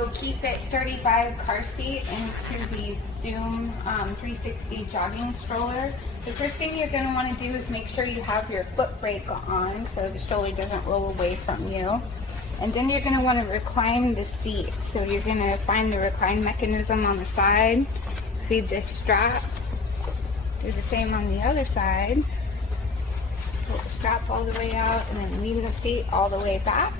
Tico Keep It 35 car seat into the Zoom360 jogging stroller. The first thing you're going to want to do is make sure you have your foot brake on so the stroller doesn't roll away from you. And then you're going to want to recline the seat. So you're going to find the recline mechanism on the side, feed this strap, do the same on the other side, pull the strap all the way out and then lean the seat all the way back.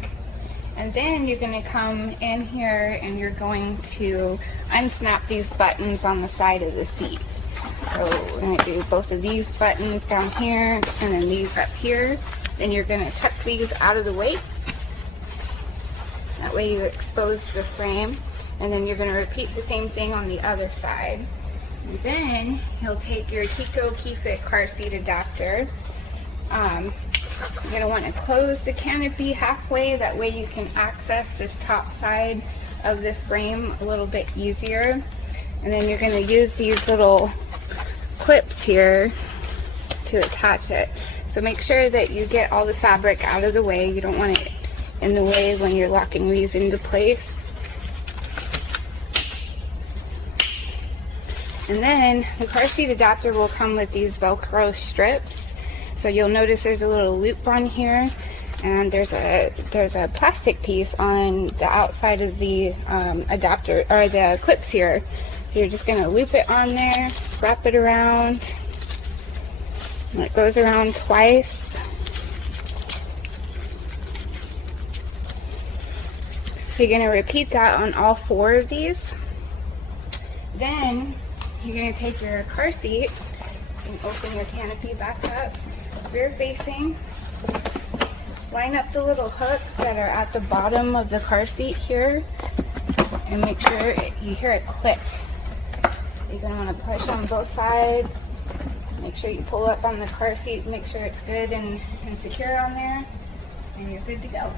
And then you're going to come in here and you're going to unsnap these buttons on the side of the seat. So we're going to do both of these buttons down here and then these up here. Then you're going to tuck these out of the way. That way you expose the frame. And then you're going to repeat the same thing on the other side. And then you'll take your Tico Keep It car seat adapter. You're going to want to close the canopy halfway, that way you can access this top side of the frame a little bit easier. And then you're going to use these little clips here to attach it. So make sure that you get all the fabric out of the way. You don't want it in the way when you're locking these into place. And then the car seat adapter will come with these Velcro strips. So you'll notice there's a little loop on here, and there's a plastic piece on the outside of the adapter, or the clips here. So you're just going to loop it on there, wrap it around, and it goes around twice. So you're going to repeat that on all 4 of these. Then you're going to take your car seat and open your canopy back up, rear facing. Line up the little hooks that are at the bottom of the car seat here, and make sure you hear it click. So you're going to want to push on both sides. Make sure you pull up on the car seat, make sure it's good and secure on there, and you're good to go.